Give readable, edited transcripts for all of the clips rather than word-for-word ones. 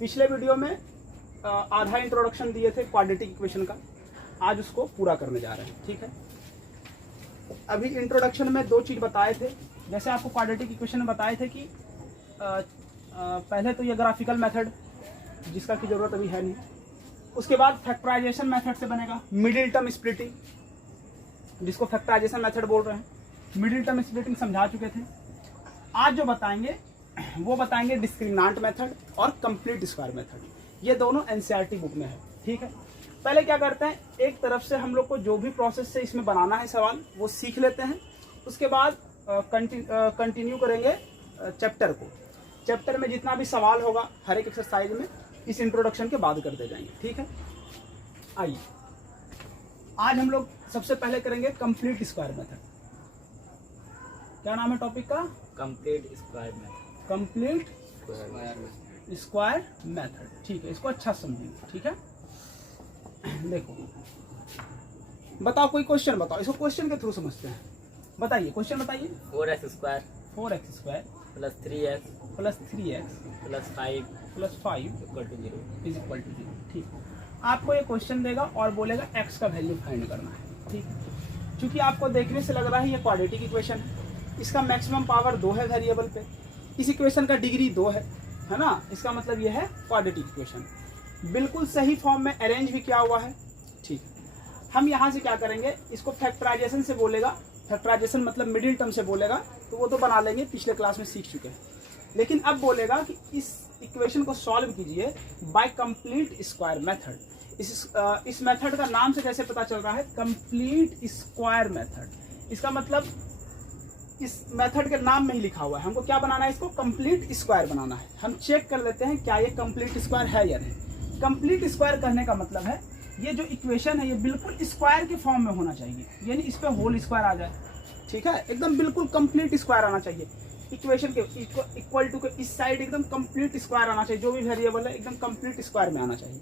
पिछले वीडियो में आधा इंट्रोडक्शन दिए थे क्वाड्रेटिक इक्वेशन का, आज उसको पूरा करने जा रहे हैं। ठीक है, अभी इंट्रोडक्शन में दो चीज़ बताए थे। जैसे आपको क्वाड्रेटिक इक्वेशन में बताए थे कि पहले तो ये ग्राफिकल मेथड जिसका की ज़रूरत अभी है नहीं, उसके बाद फैक्टराइजेशन मेथड से बनेगा मिडिल टर्म स्प्लिटिंग, जिसको फैक्टराइजेशन मेथड बोल रहे हैं। मिडिल टर्म स्प्लिटिंग समझा चुके थे। आज जो बताएंगे वो बताएंगे डिस्क्रिमिनेंट मेथड और कंप्लीट स्क्वायर मेथड। ये दोनों एनसीईआरटी बुक में है। ठीक है, पहले क्या करते हैं, एक तरफ से हम लोग को जो भी प्रोसेस से इसमें बनाना है सवाल वो सीख लेते हैं। उसके बाद कंटिन्यू करेंगे चैप्टर को। चैप्टर में जितना भी सवाल होगा हर एक एक्सरसाइज में इस इंट्रोडक्शन के बाद करते जाएंगे। ठीक है, आइए आज हम लोग सबसे पहले करेंगे कंप्लीट स्क्वायर मेथड। क्या नाम है टॉपिक का? Complete square method. Complete square method. ठीक है, इसको अच्छा समझिए। ठीक है, देखो बताओ, कोई क्वेश्चन बताओ, इसको क्वेश्चन के थ्रू समझते हैं। बताइए, क्वेश्चन बताइए। 4x square plus 3x plus 3x plus 5 equal to 0 0। ठीक, आपको ये क्वेश्चन देगा और बोलेगा x का वैल्यू फाइंड करना है। ठीक, क्योंकि आपको देखने से लग रहा है ये क्वाड्रेटिक इक्वेशन है, इसका मैक्सिमम पावर 2 है वेरिएबल पे, इस इक्वेशन का डिग्री 2 है ना, इसका मतलब ये है क्वाड्रेटिक इक्वेशन। बिल्कुल सही फॉर्म में अरेंज भी किया हुआ है। ठीक, हम यहाँ से क्या करेंगे, इसको फैक्टराइजेशन से बोलेगा, फैक्टराइजेशन मतलब मिडिल टर्म से बोलेगा तो वो तो बना लेंगे, पिछले क्लास में सीख चुके हैं। लेकिन अब बोलेगा कि इस इक्वेशन को सॉल्व कीजिए बाय कंप्लीट स्क्वायर मेथड। इस मेथड का नाम से कैसे पता चल रहा है, कंप्लीट स्क्वायर मेथड। इसका मतलब इस मेथड के नाम में ही लिखा हुआ है, हमको क्या बनाना है, इसको कंप्लीट स्क्वायर बनाना है। हम चेक कर लेते हैं क्या ये कंप्लीट स्क्वायर है या नहीं। कंप्लीट स्क्वायर कहने का मतलब है ये जो इक्वेशन है ये बिल्कुल स्क्वायर के फॉर्म में होना चाहिए, यानी इस पे होल स्क्वायर आ जाए। ठीक है, एकदम बिल्कुल कंप्लीट स्क्वायर आना चाहिए। इक्वेशन के इक्वल टू के इस साइड एकदम कंप्लीट स्क्वायर आना चाहिए, जो भी वेरिएबल है एकदम कंप्लीट स्क्वायर में आना चाहिए।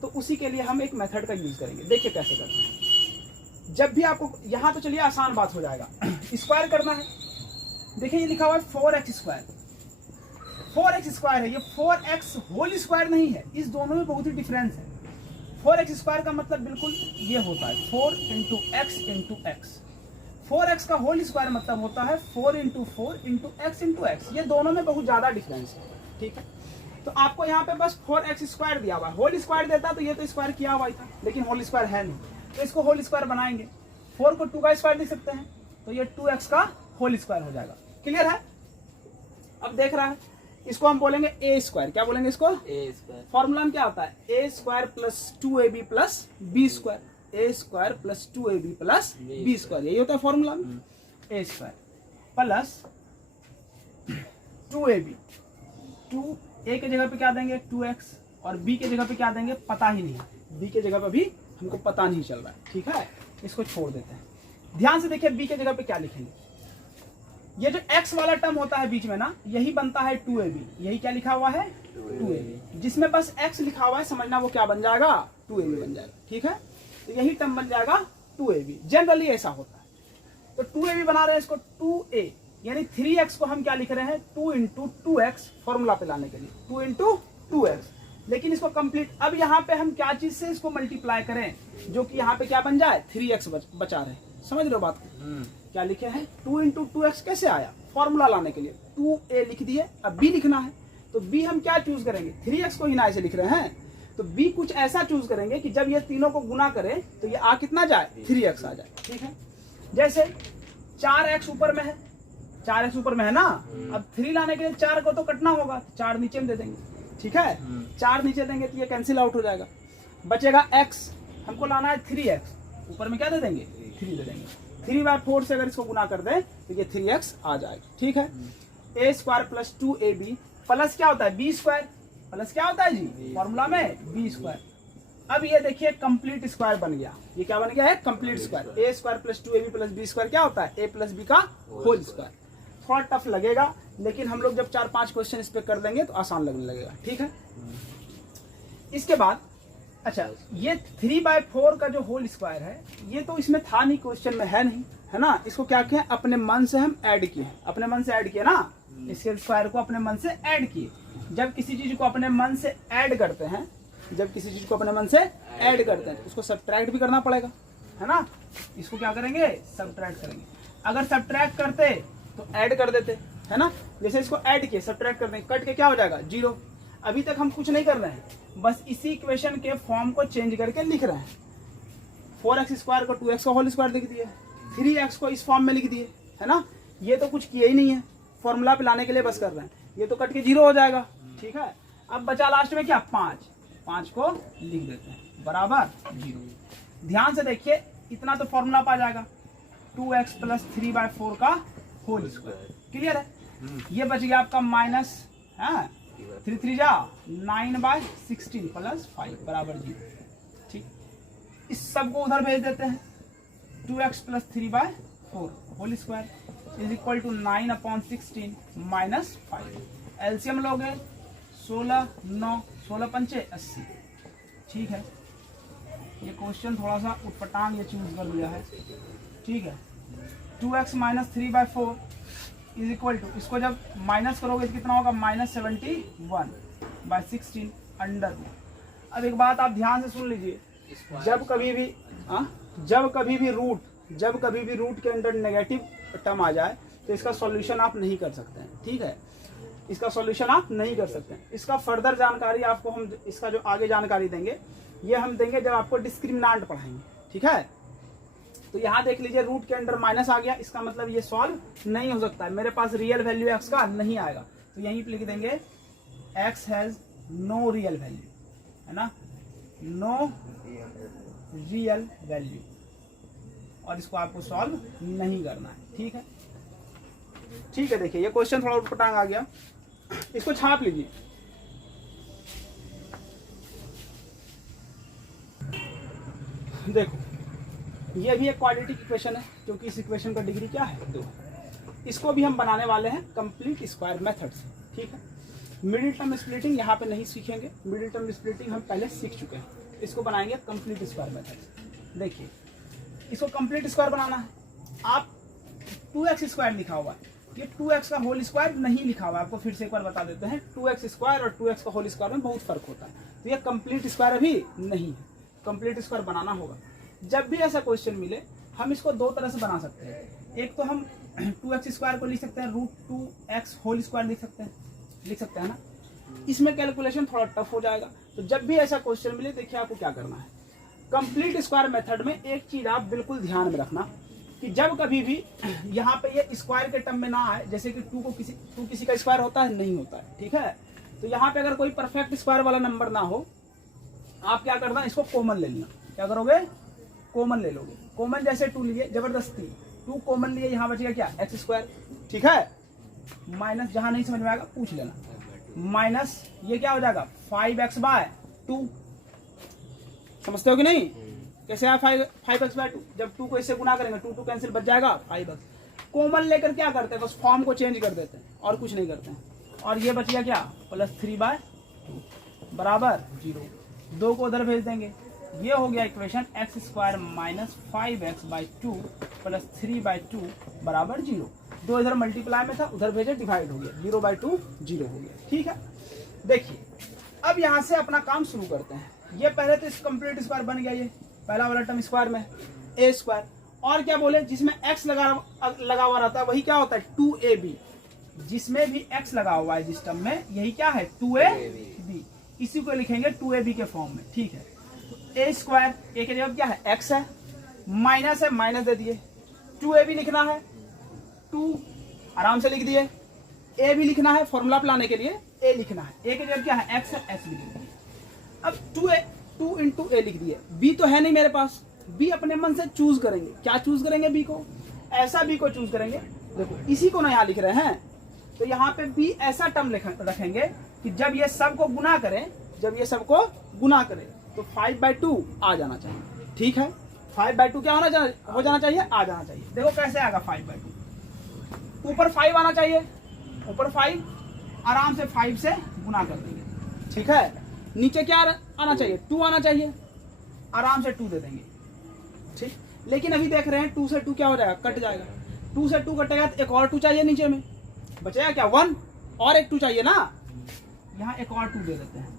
तो उसी के लिए हम एक मेथड का यूज करेंगे। देखिए कैसे करते हैं। जब भी आपको यहाँ तो चलिए आसान बात हो जाएगा, स्क्वायर करना है। देखिए ये लिखा हुआ है 4x स्क्वायर, 4x स्क्वायर है, ये 4x होल स्क्वायर नहीं है। इस दोनों में बहुत ही डिफरेंस है। 4x स्क्वायर का मतलब बिल्कुल ये होता है 4 इंटू x। 4x का होल स्क्वायर मतलब होता है 4 इंटू 4 इंटू x। ये दोनों में बहुत ज्यादा डिफरेंस है। ठीक है, तो आपको यहाँ पे बस 4x स्क्वायर दिया हुआ है। होल स्क्वायर देता तो ये तो स्क्वायर किया हुआ ही था, लेकिन होल स्क्वायर है नहीं, तो इसको होल स्क्वायर बनाएंगे। 4 को 2 का स्क्वायर लिख सकते हैं, तो ये 2x का होल स्क्वायर हो जाएगा। क्लियर है? अब देख रहा है, इसको हम बोलेंगे a स्क्वायर। क्या बोलेंगे इसको? a square. फॉर्मूला में क्या होता है, a square plus 2ab plus b square. a square plus 2ab plus b square, यही होता है फॉर्मूला में। a square plus 2ab, 2a के जगह पे क्या देंगे 2x, और b के जगह पे क्या देंगे पता ही नहीं है। b के जगह पे भी हमको पता नहीं चल रहा है। ठीक है, इसको छोड़ देते हैं। ध्यान से देखिए b के जगह पे क्या लिखेंगे, ये जो x वाला टर्म होता है बीच में ना, यही बनता है 2ab। यही क्या लिखा हुआ है 2ab, जिसमें बस x लिखा हुआ है, समझना वो क्या बन जाएगा 2ab बन जाएगा। ठीक है, तो यही टर्म बन जाएगा 2ab। जनरली ऐसा होता है। तो 2ab बना रहे हैं इसको 2a, यानी 3x को हम क्या लिख रहे हैं 2 इंटू 2x, फॉर्मूला पे लाने के लिए 2 इंटू 2x। लेकिन इसको कंप्लीट, अब यहाँ पे हम क्या चीज से इसको मल्टीप्लाई करें जो कि यहाँ पे क्या बन जाए 3x बचा रहे। समझ रहे हो बात को? क्या लिखे हैं 2 इंटू 2x कैसे आया, फॉर्मूला लाने के लिए 2a लिख दिए। अब b लिखना है, तो b हम क्या चूज करेंगे, 3x को ही ना ऐसे लिख रहे हैं, तो b कुछ ऐसा चूज करेंगे कि जब ये तीनों को गुना करें तो ये आ कितना जाए 3x आ जाए। ठीक है, जैसे 4x ऊपर में है, 4x ऊपर में है ना, अब 3 लाने के लिए 4 को तो कटना होगा, 4 नीचे में दे देंगे। ठीक है, 4 नीचे देंगे तो ये कैंसिल आउट हो जाएगा, बचेगा x, हमको लाना है 3x, ऊपर में क्या दे देंगे 3 दे देंगे। 3/4 से अगर इसको गुना कर दें तो ये 3x आ जाएगा। ठीक है, a square plus 2ab plus क्या होता है b स्क्वायर, प्लस क्या होता है जी फॉर्मूला में b स्क्वायर। अब ये देखिए कंप्लीट स्क्वायर बन गया। ये क्या बन गया है complete square. a square plus 2ab plus b square क्या होता है a प्लस b का होल स्क्वायर। थोड़ा टफ लगेगा, लेकिन हम लोग जब 4-5 क्वेश्चन इस पे कर लेंगे तो आसान लगने लगेगा। ठीक है, इसके बाद अच्छा, ये 3/4 का जो होल स्क्वायर है ये तो इसमें था नहीं, क्वेश्चन में है नहीं, है ना। इसको क्या किया, अपने मन से हम ऐड किए, अपने मन से ऐड किए ना, इसके स्क्वायर को अपने मन से ऐड किए। जब किसी चीज को अपने मन से ऐड करते हैं, जब किसी चीज को अपने मन से ऐड करते हैं उसको सब्ट्रैक्ट भी करना पड़ेगा, है ना। इसको क्या करेंगे, सब्ट्रैक्ट करेंगे। अगर सब्ट्रैक्ट करते तो ऐड कर देते, है ना। जैसे इसको ऐड किए, सब्ट्रैक्ट कर देंगे, कट के क्या हो जाएगा, 0। अभी तक हम कुछ नहीं कर रहे हैं, बस इसी इक्वेशन के फॉर्म को चेंज करके लिख रहे हैं। 4x² को 2x का होल स्क्वायर लिख दिए, 3x को इस फॉर्म में लिख दिए, है ना। ये तो कुछ किए ही नहीं है, फॉर्मूला पे लाने के लिए बस कर रहे हैं। ये तो कट के 0 हो जाएगा, ठीक है। अब बचा लास्ट में क्या, 5 को लिख देते हैं बराबर 0। ध्यान से देखिए, इतना तो फॉर्मूला पा जाएगा, 2x + 3/4 का होल स्क्वायर। क्लियर है। ये बच गया आपका माइनस 3 3 जा 9/16 + 5 बराबर 0। ठीक, इस सब को उधर भेज देते हैं। 2x + 3/4 whole square = 9/16 - 5। एलसीएम लोगे 16 9 16 पंचे 80। ठीक है, ये क्वेश्चन थोड़ा सा उटपटांग ये चूज कर लिया है, ठीक है। 2x - 3/4 = इसको जब माइनस करोगे तो कितना होगा, -71/16 अंडर। अब एक बात आप ध्यान से सुन लीजिए, जब कभी भी रूट के अंदर नेगेटिव टर्म आ जाए तो इसका सॉल्यूशन आप नहीं कर सकते हैं, ठीक है। इसका सॉल्यूशन आप नहीं कर सकते हैं। इसका फर्दर जानकारी आपको हम, इसका जो आगे जानकारी देंगे ये हम देंगे जब आपको डिस्क्रिमिनेंट पढ़ाएंगे, ठीक है। तो यहाँ देख लीजिए, रूट के अंदर माइनस आ गया, इसका मतलब ये सॉल्व नहीं हो सकता है, मेरे पास रियल वैल्यू x का नहीं आएगा। तो यहीं पे लिख देंगे x has no real value, है ना, नो रियल वैल्यू, और इसको आपको सॉल्व नहीं करना है, ठीक है। ठीक है, देखिए ये क्वेश्चन थोड़ा उटपटांग आ गया, इसको छाप लीजिए। देखो, ये भी एक क्वाड्रेटिक इक्वेशन है, क्योंकि इस इक्वेशन का डिग्री क्या है, 2। इसको भी हम बनाने वाले हैं कंप्लीट स्क्वायर मेथड से, ठीक है। मिडिल टर्म स्प्लिटिंग यहाँ पे नहीं सीखेंगे, मिडिल टर्म स्प्लिटिंग हम पहले सीख चुके हैं। इसको बनाएंगे कंप्लीट स्क्वायर मेथड। देखिए, इसको कंप्लीट स्क्वायर बनाना है। आप 2x² लिखा हुआ है, ये 2x का होल स्क्वायर नहीं लिखा हुआ है, आपको फिर से एक बार बता देते हैं। 2x² और 2x का होल स्क्वायर में बहुत फर्क होता है, तो ये कंप्लीट स्क्वायर अभी नहीं है, कंप्लीट स्क्वायर बनाना होगा। जब भी ऐसा क्वेश्चन मिले हम इसको दो तरह से बना सकते हैं। एक तो हम 2x² को लिख सकते हैं, √2x होल स्क्वायर लिख सकते हैं ना। इसमें कैलकुलेशन थोड़ा टफ हो जाएगा, तो जब भी ऐसा क्वेश्चन मिले देखिए आपको क्या करना है। कंप्लीट स्क्वायर मेथड में एक चीज आप बिल्कुल ध्यान में रखना कि जब कभी भी यहाँ पे ये स्क्वायर के टर्म में ना आए, जैसे कि 2 किसी का स्क्वायर होता है, नहीं होता है, ठीक है। तो यहाँ पे अगर कोई परफेक्ट स्क्वायर वाला नंबर ना हो, आप क्या करना, इसको कॉमन ले लेना। क्या करोगे, कॉमन ले लोगे। कॉमन जैसे 2 लिए, जबरदस्ती 2 कॉमन लिए, यहाँ बचेगा क्या, x², ठीक है। माइनस, जहां नहीं समझ में आएगा पूछ लेना, माइनस ये क्या हो जाएगा 5x/2। समझते हो कि नहीं, कैसे आया 5x/2, जब 2 को इससे गुना करेंगे 2 कैंसिल, बच जाएगा 5x। कॉमन लेकर क्या करते हैं, बस फॉर्म को चेंज कर देते हैं और कुछ नहीं करते हैं। और ये बच गया क्या, +3/2 बराबर 0। 2 को उधर भेज देंगे, ये हो गया इक्वेशन x² - 5x/2 + 3/2 बराबर 0। 2 इधर मल्टीप्लाई में था, उधर भेजे, डिवाइड हो गया, 0/2 0 हो गया, ठीक है। देखिए, अब यहाँ से अपना काम शुरू करते हैं। ये पहले तो इस कंप्लीट स्क्वायर बन गया, ये पहला वाला टर्म स्क्वायर में a², और क्या बोले, जिसमें x लगा हुआ रहता है वही क्या होता है 2ab। जिसमें भी x लगा हुआ है जिस टर्म में, यही क्या है 2ab। इसी को लिखेंगे 2ab के फॉर्म में, ठीक है। a², a के जगह क्या है, x है, माइनस है, माइनस दे दिए। 2ab लिखना है, 2 आराम से लिख दिए। a भी लिखना है, फॉर्मूला पे लाने के लिए a लिखना है, a के जगह क्या है, x है, x लिख दिए। अब 2 × a लिख दिए। b तो है नहीं मेरे पास, b अपने मन से चूज करेंगे। क्या चूज करेंगे, b को, ऐसा b को चूज करेंगे। देखो, इसी को ना यहाँ लिख रहे हैं, तो यहाँ पे b ऐसा टर्म रखेंगे कि जब ये सबको गुना करें, तो 5/2 आ जाना चाहिए, ठीक है। 5/2 क्या हो जाना चाहिए, आ जाना चाहिए। देखो कैसे आएगा 5/2, ऊपर 5 आना चाहिए, ऊपर 5, आराम से 5 से गुना कर देंगे, ठीक है। नीचे क्या आना चाहिए, 2 आना चाहिए, आराम से 2 दे देंगे, ठीक। लेकिन अभी देख रहे हैं 2 से 2 क्या हो जाएगा, कट जाएगा। 2 से 2 कटेगा तो एक और 2 चाहिए नीचे में, बचेगा क्या 1 और एक 2 चाहिए ना, यहाँ एक और 2 दे देते हैं।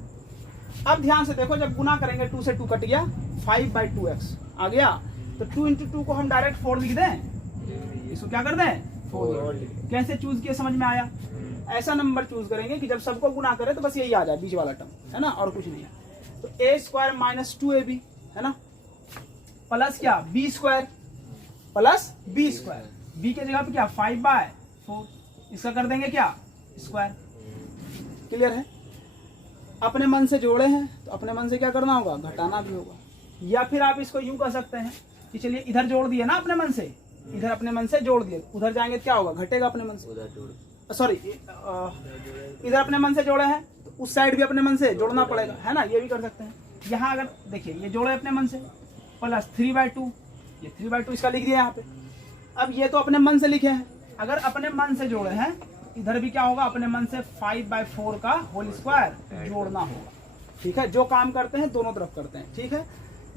अब ध्यान से देखो, जब गुना करेंगे 2 से 2 कट गया, 5/2x आ गया, तो 2 × 2 को हम डायरेक्ट 4 लिख दें, इसको क्या कर दें 4। कैसे चूज किया समझ में आया? ऐसा नंबर चूज करेंगे कि जब सबको गुना करें तो बस यही आ जाए बीच वाला टर्म, है ना, और कुछ नहीं है। तो a² - 2ab है ना, प्लस क्या b² प्लस b², b के जगह पे क्या 5/4, इसका कर देंगे क्या स्क्वायर। क्लियर है? अपने मन से जोड़े हैं तो अपने मन से क्या करना होगा, घटाना भी होगा। या फिर आप इसको यूं कर सकते हैं कि चलिए इधर जोड़ दिए ना अपने मन से, इधर अपने मन से जोड़ दिए, उधर जाएंगे तो क्या होगा, घटेगा अपने मन से। सॉरी, इधर अपने मन से जोड़े हैं तो उस साइड भी अपने मन से जोड़ना पड़ेगा, है ना, ये भी कर सकते हैं। यहाँ अगर देखिए ये जोड़े अपने मन से, प्लस 3/2, ये 3/2 इसका लिख दिया यहाँ पे। अब ये तो अपने मन से लिखे हैं, अगर अपने मन से जोड़े हैं इधर भी क्या होगा, अपने मन से 5/4 का होल स्क्वायर जोड़ना होगा। ठीक है, जो काम करते हैं दोनों तरफ करते हैं। ठीक है,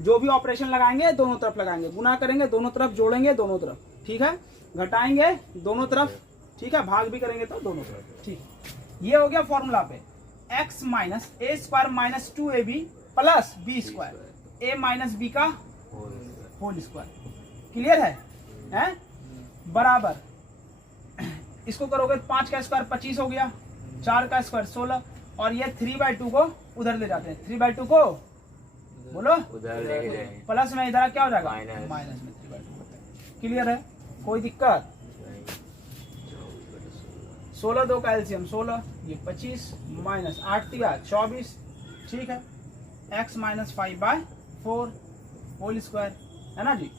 जो भी ऑपरेशन लगाएंगे दोनों तरफ लगाएंगे, गुना करेंगे दोनों तरफ, जोड़ेंगे दोनों तरफ, ठीक है, घटाएंगे दोनों तरफ, ठीक है, भाग भी करेंगे तो दोनों तरफ। ठीक, ये हो गया फॉर्मूला पे x - a² - 2ab plus b², a minus b का होल स्क्वायर। क्लियर है? बराबर इसको करोगे 5 का स्क्वायर 25 हो गया, 4 का स्क्वायर 16, और ये 3/2 को उधर ले जाते हैं, 3/2 को बोलो प्लस में, इधर क्या हो जाएगा माइनस में 3/2। क्लियर है? कोई दिक्कत? 16 2 का एलसीएम 16, ये 25 माइनस 8 दिया 24। ठीक है, x - 5/4 होल स्क्वायर, है ना जी।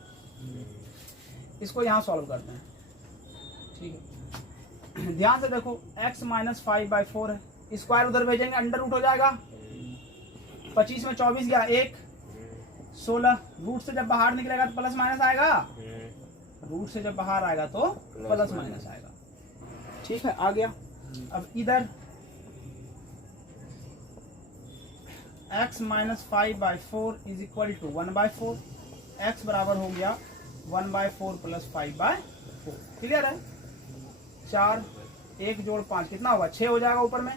इसको यहाँ सॉल्व करते हैं। ठीक है, ध्यान से देखो, x - 5/4 है, स्क्वायर उधर भेजेंगे अंडर रूट हो जाएगा, 25 में 24 गया 1, 16 रूट से जब बाहर निकलेगा तो प्लस माइनस आएगा, रूट से जब बाहर आएगा तो प्लस माइनस आएगा। ठीक है, आ गया। अब इधर x - 5/4 is equal to 1/4, x बराबर हो गया 1/4 प्लस 5/4। क्लियर है? 4 1 जोड़ 5 कितना होगा, 6 हो जाएगा ऊपर में,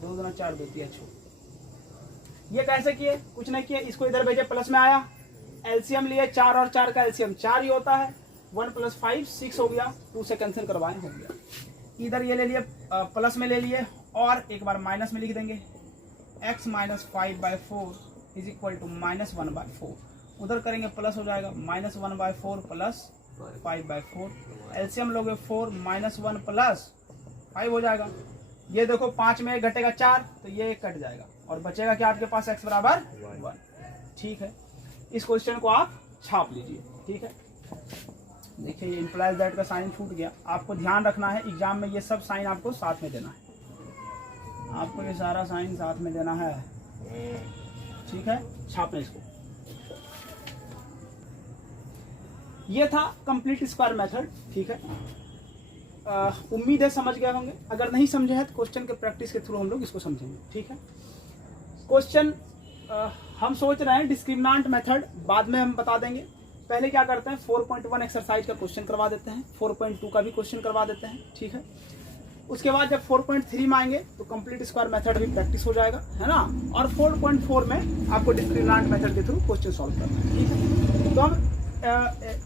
2 दूना 4 2 3 6। ये कैसे किए? कुछ नहीं किए, इसको इधर भेजे प्लस में आया, एलसीएम लिए, 4 और 4 का एलसीएम 4 ही होता है, 1 + 5 6 हो गया, 2 से कैंसिल करवाए हो गया। इधर ये ले लिए प्लस में ले लिए, और एक बार माइनस में लिख देंगे, x - 5/4 इज इक्वल टू -1/4, उधर करेंगे प्लस हो जाएगा, -1/4 प्लस 5/4, एलसीएम लोगे 4 - 1 प्लस 5 हो जाएगा। ये देखो 5 में 1 घटेगा 4, तो ये 1 कट जाएगा और बचेगा क्या आपके पास, x बराबर 1। ठीक है, इस क्वेश्चन को आप छाप लीजिए। ठीक है, देखिए ये इम्प्लाइज दैट का साइन छूट गया। आपको ध्यान रखना है एग्जाम में ये सब साइन आपको साथ में देना है, आपको ये सारा साइन साथ में देना है। ठीक है, छापने इसको। ये था कंप्लीट स्क्वायर मेथड। ठीक है, उम्मीद है समझ गए होंगे, अगर नहीं समझे हैं तो क्वेश्चन के प्रैक्टिस के थ्रू हम लोग इसको समझेंगे। ठीक है, क्वेश्चन हम सोच रहे हैं डिस्क्रिमिनेंट मेथड बाद में हम बता देंगे। पहले क्या करते हैं, 4.1 एक्सरसाइज का क्वेश्चन करवा देते हैं, 4.2 का भी क्वेश्चन करवा देते हैं। ठीक है, उसके बाद जब 4.3 में आएंगे तो कंप्लीट स्क्वायर मेथड भी प्रैक्टिस हो जाएगा, है ना, और 4.4 में आपको डिस्क्रिमिनेंट मेथड के थ्रू क्वेश्चन सॉल्व करना है। ठीक है, तो हम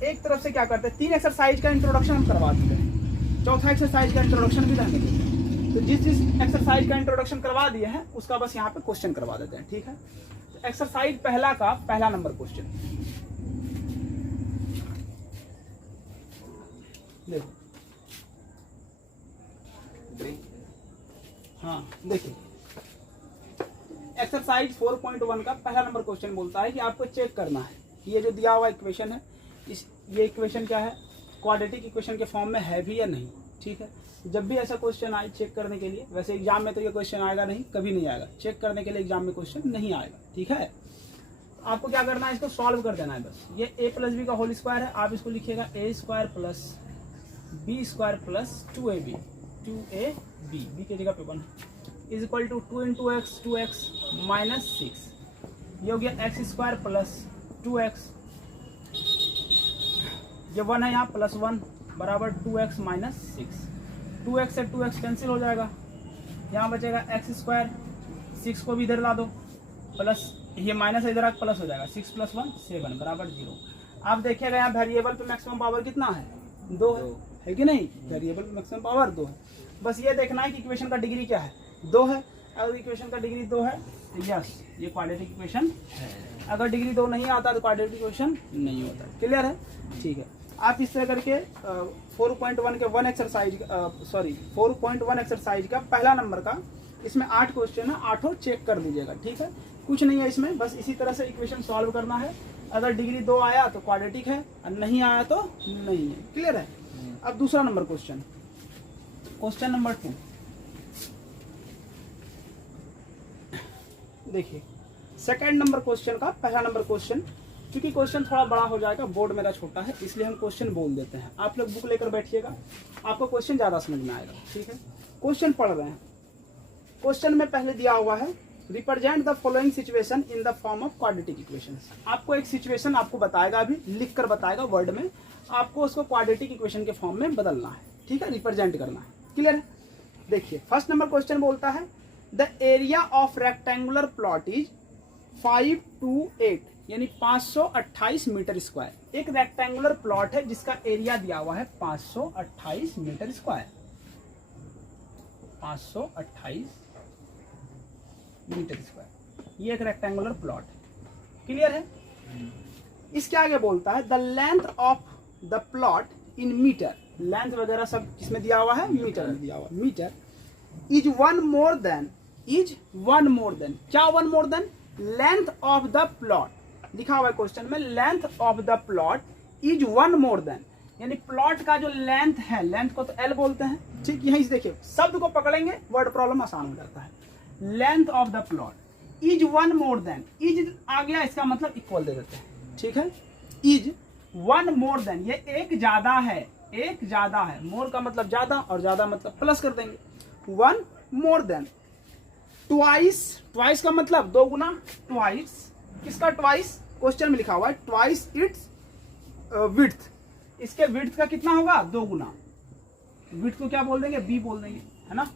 एक तरफ से क्या करते हैं, 3 एक्सरसाइज का इंट्रोडक्शन हम करवा देते हैं, चौथा एक्सरसाइज का इंट्रोडक्शन भी रहने देते हैं। तो जिस एक्सरसाइज का इंट्रोडक्शन करवा दिए हैं उसका बस यहाँ पे क्वेश्चन करवा देते हैं। ठीक है, तो एक्सरसाइज पहला का पहला नंबर क्वेश्चन देखो। हाँ देखिए, एक्सरसाइज 4.1 का पहला नंबर क्वेश्चन बोलता है कि आपको चेक करना है कि ये जो दिया हुआ इक्वेशन है, ये इक्वेशन क्या है, क्वाड्रेटिक इक्वेशन के फॉर्म में है भी या नहीं। ठीक है, जब भी ऐसा क्वेश्चन आए चेक करने के लिए, वैसे एग्जाम में तो ये क्वेश्चन आएगा नहीं, कभी नहीं आएगा, चेक करने के लिए एग्जाम में क्वेश्चन नहीं आएगा। ठीक है, आपको क्या करना है, इसको सॉल्व कर देना है बस। ये a + b का होल स्क्वायर है, आप इसको लिखिएगा a² + b² + 2ab, 2ab, b की जगह पे 1 is equal to 2 × x 2x - 6, ये हो गया x² + 2x, ये 1 है यहाँ, +1 बराबर 2x - 6। 2x से 2x कैंसिल हो जाएगा, यहाँ बचेगा एक्स स्क्वायर, 6 को भी इधर ला दो, प्लस ये माइनस इधर प्लस हो जाएगा, 6 + 1 7 बराबर 0। आप देखिएगा यहाँ वेरिएबल पे मैक्सिमम पावर कितना है, 2 है कि नहीं, वेरिएबल पे मैक्सिमम पावर 2 है। बस ये देखना है कि इक्वेशन का डिग्री क्या है, 2 है। अगर इक्वेशन का डिग्री 2 है तो यस ये क्वाड्रेटिक इक्वेशन है, अगर डिग्री 2 नहीं आता तो क्वाड्रेटिक इक्वेशन नहीं होता। क्लियर है, ठीक है। आप इस तरह करके 4.1 के 1 एक्सरसाइज 4.1 एक्सरसाइज का पहला नंबर का, इसमें 8 क्वेश्चन है, 8 चेक कर लीजिएगा, ठीक है। कुछ नहीं है इसमें, बस इसी तरह से इक्वेशन सॉल्व करना है। अगर डिग्री 2 आया तो क्वाड्रेटिक है, और नहीं आया तो नहीं है। क्लियर है। अब दूसरा नंबर क्वेश्चन, क्वेश्चन नंबर 2 देखिए। सेकंड नंबर क्वेश्चन का पहला नंबर क्वेश्चन, क्योंकि क्वेश्चन थोड़ा बड़ा हो जाएगा, बोर्ड मेरा छोटा है, इसलिए हम क्वेश्चन बोल देते हैं। आप लोग बुक लेकर बैठिएगा, आपको क्वेश्चन ज्यादा समझ में आएगा, ठीक है। क्वेश्चन पढ़ रहे हैं। क्वेश्चन में पहले दिया हुआ है represent the following situation in the form of quadratic equations. आपको एक सिचुएशन आपको बताएगा, अभी लिख कर बताएगा वर्ड में, आपको उसको क्वाड्रेटिक इक्वेशन के फॉर्म में बदलना है, ठीक है, रिप्रेजेंट करना है। क्लियर है। देखिए फर्स्ट नंबर क्वेश्चन बोलता है the area of rectangular plot is 528 यानी 528 मीटर स्क्वायर। एक रेक्टेंगुलर प्लॉट है जिसका एरिया दिया हुआ है 528 मीटर स्क्वायर, 528 मीटर स्क्वायर, ये एक रेक्टेंगुलर प्लॉट है। क्लियर है। इसके आगे बोलता है the length of the plot in metre, length वगैरह सब किसमें दिया हुआ है, मीटर में दिया हुआ। Metre is one more than, क्या one more than, length of the plot लिखा हुआ है क्वेश्चन में, length of the plot is one more than, यानी प्लॉट का जो लेंथ है, लेंथ को तो एल बोलते हैं, ठीक। यहीं से देखिए शब्द को पकड़ेंगे, वर्ड प्रॉब्लम आसान हो जाता है। Length of the plot is one more than, is आ गया, इसका मतलब इक्वल दे देते हैं, ठीक है। इज वन मोर देन, ये एक ज्यादा है, एक ज्यादा है, मोर का मतलब ज्यादा और ज्यादा मतलब प्लस कर देंगे, one more than. Twice, twice का मतलब 2 गुना, ट्वाइस किसका ट्वाइस, क्वेश्चन में लिखा हुआ है ट्वाइस इट्स विड्थ, इसके विड्थ का कितना होगा, 2 गुना। विड्थ को क्या बोल देंगे, बी बोल देंगे, है ना।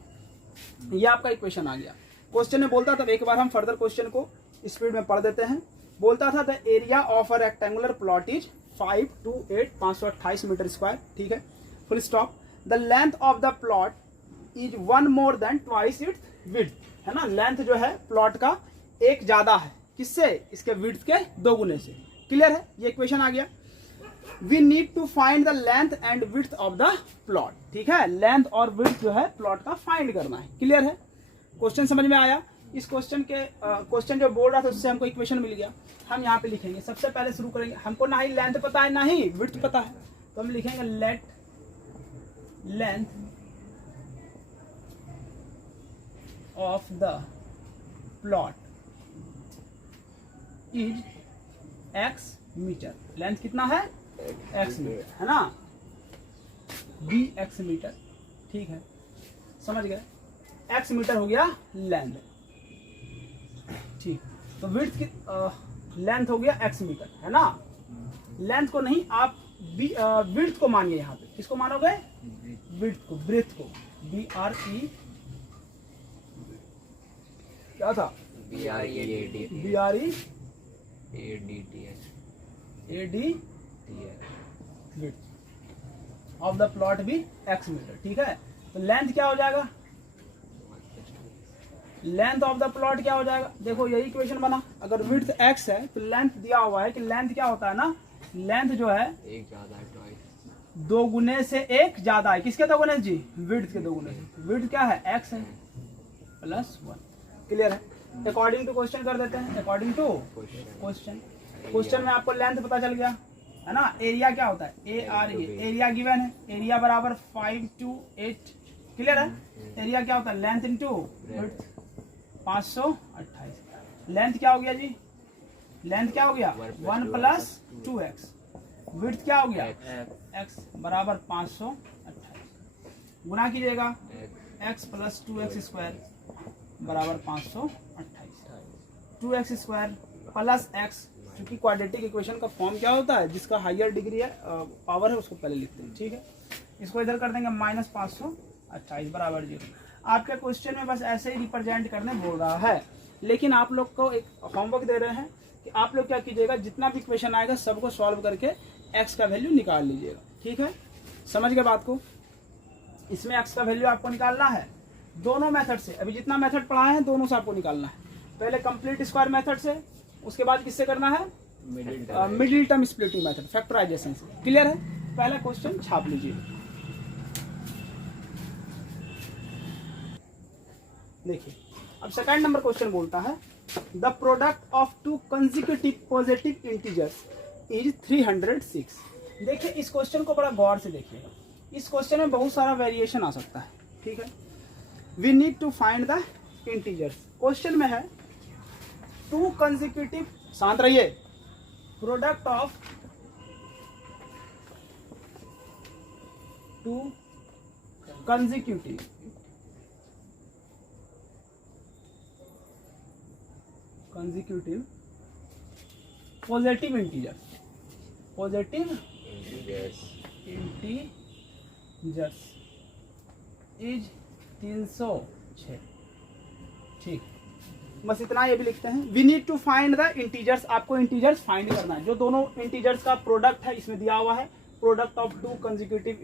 ये आपका इक्वेशन आ गया। क्वेश्चन में बोलता था, एक बार हम फर्दर क्वेश्चन को स्पीड में पढ़ देते हैं। बोलता था the area of a rectangular plot is 528 metre square, ठीक है, full stop. The length of the plot is one more than twice its width, है ना। लेंथ जो है प्लॉट का एक ज्यादा है, किससे, इसके विड्थ के 2 गुने से। क्लियर है, ये इक्वेशन आ गया। We need to find the length and width of the plot, ठीक है, लेंथ और विड्थ जो है प्लॉट का फाइंड करना है। क्लियर है, क्वेश्चन समझ में आया। इस क्वेश्चन के क्वेश्चन जो बोल रहा था उससे हमको इक्वेशन मिल गया। हम यहाँ पे लिखेंगे, सबसे पहले शुरू करेंगे, हमको ना ही लेंथ पता है ना ही विड्थ पता है, तो हम लिखेंगे let length of the plot is x metre. Length कितना है, एक्स मीटर, है ना, बी एक्स मीटर, ठीक है, समझ गए। एक्स मीटर हो गया लेंथ, ठीक। तो विड्थ की लेंथ हो गया एक्स मीटर, है ना। लेंथ को नहीं, आप विड्थ को मानिए। यहाँ पे किसको मानोगे, विड्थ को, ब्रेथ को, BRE क्या था, BRE width of the plot भी एक्स मीटर, ठीक है। तो लेंथ क्या हो जाएगा, लेंथ ऑफ द प्लॉट क्या हो जाएगा, देखो यही इक्वेशन बना। अगर विड्थ x है तो लेंथ दिया हुआ है कि लेंथ क्या होता है ना, लेंथ जो है एक ज्यादा है, 2 गुने से एक ज्यादा है, किसके 2 गुने जी, विड्थ के 2 गुने से। विड्थ क्या है, x है प्लस 1। क्लियर है। अकॉर्डिंग टू क्वेश्चन कर देते हैं, अकॉर्डिंग टू क्वेश्चन। क्वेश्चन में आपको लेंथ पता चल गया, है ना। एरिया क्या होता है, ARE, एरिया गिवन है, एरिया बराबर 528। क्लियर है। एरिया क्या होता है, लेंथ इंटू विड्थ 528। लेंथ क्या हो गया जी, लेंथ क्या हो गया 1 + 2x, विड्थ क्या हो गया x बराबर 528। गुना कीजिएगा x + 2x स्क्वायर बराबर 528, 2x स्क्वायर प्लस x, क्योंकि क्वाड्रेटिक इक्वेशन का फॉर्म क्या होता है, जिसका हायर डिग्री है पावर है उसको पहले लिखते हैं, ठीक है। इसको इधर कर देंगे -500 28 बराबर 0। आपके क्वेश्चन में बस ऐसे ही रिप्रेजेंट करने बोल रहा है, लेकिन आप लोग को एक होमवर्क दे रहे हैं कि आप लोग क्या कीजिएगा, जितना भी क्वेश्चन आएगा सबको सॉल्व करके x का वैल्यू निकाल लीजिएगा। ठीक है, समझ गए बात को। इसमें x का वैल्यू आपको निकालना है दोनों मेथड से। अभी जितना मेथड पढ़ाए हैं दोनों से आपको निकालना है। पहले कंप्लीट स्क्वायर मेथड से, उसके बाद किससे करना है, middle term splitting method, factorisation से। क्लियर है, पहला क्वेश्चन छाप लीजिए। देखिए अब सेकंड नंबर क्वेश्चन बोलता है the product of two consecutive positive integers is 306। देखिए इस क्वेश्चन को बड़ा गौर से देखिए, इस क्वेश्चन में बहुत सारा वेरिएशन आ सकता है। ठीक है, we need to find the integers. Question में है टू कंसेक्यूटिव, शांत रहिए, product of two consecutive positive integers is 306। ठीक, बस इतना ये भी लिखते हैं। We need to find the integers, आपको इंटीजर्स फाइंड करना है। जो दोनों इंटीजर्स का प्रोडक्ट है इसमें दिया हुआ है, product of two consecutive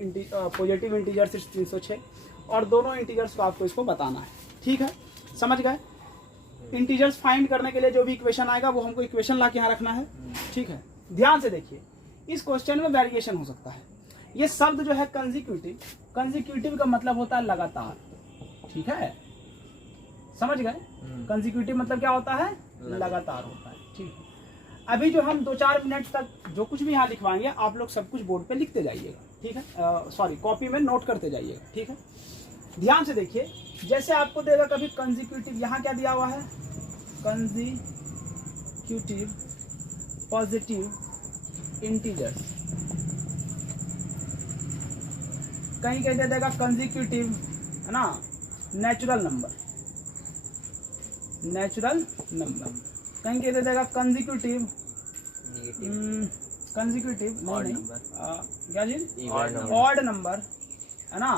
positive integers is 306, और दोनों इंटीजर्स को आपको इसको बताना है। ठीक है, समझ गए। इंटीजर्स फाइंड करने के लिए जो भी इक्वेशन आएगा वो हमको इक्वेशन ला के यहाँ रखना है। ठीक है, ध्यान से देखिए, इस क्वेश्चन में वेरिएशन हो सकता है। ये शब्द जो है कंसेक्यूटिव, कंसेक्यूटिव का मतलब होता है लगातार। ठीक है, समझ गए। कंसेक्यूटिव मतलब क्या होता है, लगातार होता है। ठीक है, अभी जो हम 2-4 मिनट तक जो कुछ भी यहाँ लिखवाएंगे आप लोग सब कुछ बोर्ड पे लिखते जाइएगा। ठीक है, सॉरी कॉपी में नोट करते जाइएगा। ठीक है, ध्यान से देखिए, जैसे आपको देगा कभी कंसेक्यूटिव, यहाँ क्या दिया हुआ है, कंसेक्यूटिव पॉजिटिव इंटीजर्स, कहीं कह दे देगा कंसेक्यूटिव, है ना, नेचुरल नंबर, कहीं कह दे देगा कंसेक्यूटिव क्या जी, ऑड नंबर, है ना,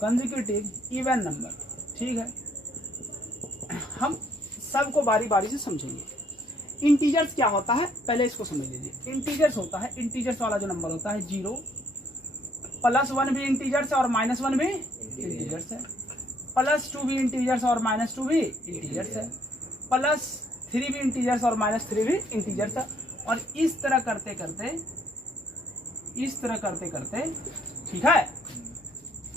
कंसेक्यूटिव इवन नंबर। ठीक है, हम सबको बारी बारी से समझेंगे। इंटीजर्स क्या होता है पहले इसको समझ लीजिए। इंटीजर्स होता है, इंटीजर्स वाला जो नंबर होता है 0, +1 भी इंटीजर्स है और -1 भी इंटीजर्स है, +2 भी इंटीजर्स और -2 भी इंटीजर्स है, +3 भी इंटीजर्स और -3 भी इंटीजर्स है। और इस तरह करते करते ठीक है,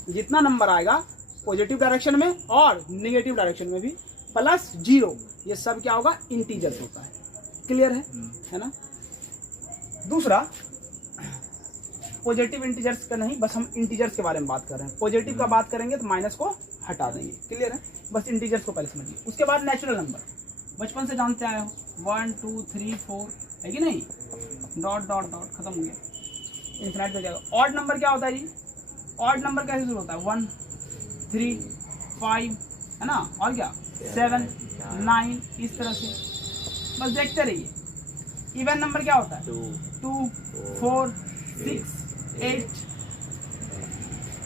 जितना नंबर आएगा पॉजिटिव डायरेक्शन में और निगेटिव डायरेक्शन में भी +0, ये सब क्या होगा, इंटीजर्स होता है। क्लियर है ना। दूसरा, पॉजिटिव इंटीजर्स का नहीं, बस हम इंटीजर्स के बारे में बात कर रहे हैं। पॉजिटिव का बात करेंगे तो माइनस को हटा देंगे। क्लियर है, बस इंटीजर्स को पहले समझिए। उसके बाद नेचुरल नंबर, बचपन से जानते आए हो, 1 2 3 4 है कि नहीं, डॉट डॉट डॉट खत्म हो गया, इन्फिनिट हो जाएगा। ऑड नंबर क्या होता है जी, ऑड नंबर कैसे शुरू होता है, 1 3 5 है ना, और क्या 7 9, इस तरह से बस देखते रहिए। इवन नंबर क्या होता है, 2 4 6 8,